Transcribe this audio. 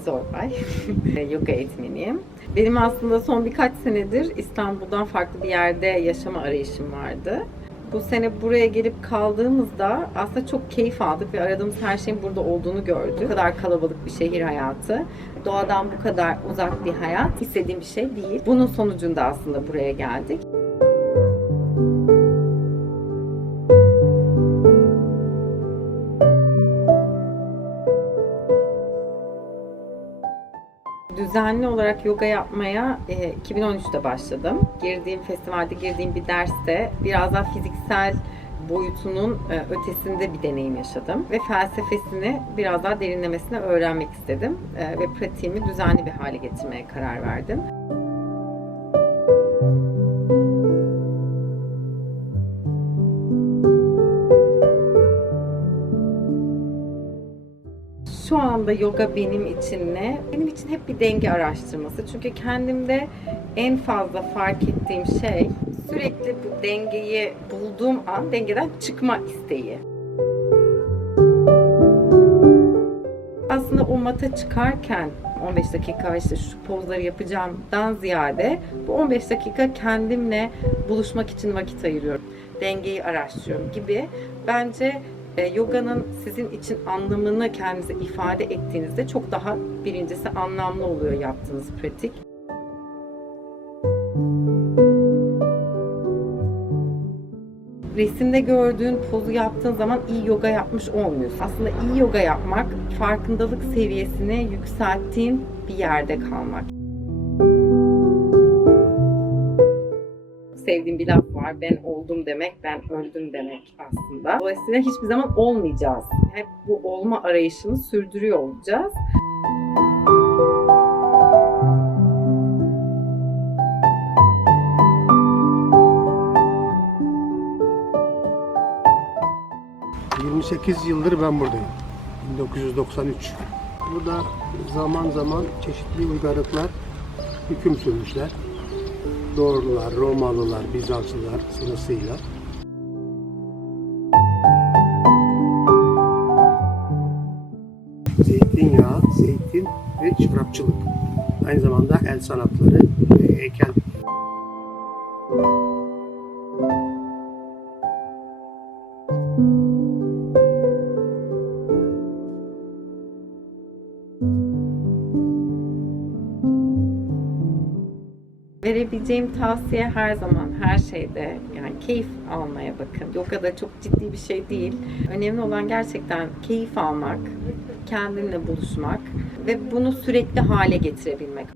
Zorbay. Yoga eğitmeniyim. Benim aslında son birkaç senedir İstanbul'dan farklı bir yerde yaşama arayışım vardı. Bu sene buraya gelip kaldığımızda aslında çok keyif aldık ve aradığımız her şeyin burada olduğunu gördük. Bu kadar kalabalık bir şehir hayatı, doğadan bu kadar uzak bir hayat istediğim bir şey değil. Bunun sonucunda aslında buraya geldik. Düzenli olarak yoga yapmaya e, 2013'te başladım. Girdiğim festivalde, girdiğim bir derste biraz daha fiziksel boyutunun e, ötesinde bir deneyim yaşadım. Ve felsefesini biraz daha derinlemesine öğrenmek istedim. E, Ve pratiğimi düzenli bir hale getirmeye karar verdim. Şu anda yoga benim için ne? Benim için hep bir denge araştırması. Çünkü kendimde en fazla fark ettiğim şey sürekli bu dengeyi bulduğum an dengeden çıkma isteği. Aslında o mata çıkarken 15 dakika işte şu pozları yapacağımdan ziyade bu 15 dakika kendimle buluşmak için vakit ayırıyorum. Dengeyi araştırıyorum gibi. Bence e, yoganın sizin için anlamını kendinize ifade ettiğinizde çok daha birincisi anlamlı oluyor yaptığınız pratik. Resimde gördüğün pozu yaptığın zaman iyi yoga yapmış olmuyorsun. Aslında iyi yoga yapmak, farkındalık seviyesini yükselttiğin bir yerde kalmak. Bir laf var. Ben oldum demek, ben öldüm demek aslında. Dolayısıyla hiçbir zaman olmayacağız. Hep bu olma arayışını sürdürüyor olacağız. Hı. 28 yıldır ben buradayım. 1993. Burada zaman zaman çeşitli uygarlıklar hüküm sürmüşler. Doğrular, Romalılar, Bizanslılar sırasıyla. Zeytinyağı, zeytin ve şarapçılık. Aynı zamanda el sanatları ve heykel Verebileceğim tavsiye her zaman her şeyde yani keyif almaya bakın. Yoga da çok ciddi bir şey değil. Önemli olan gerçekten keyif almak, kendinle buluşmak ve bunu sürekli hale getirebilmek.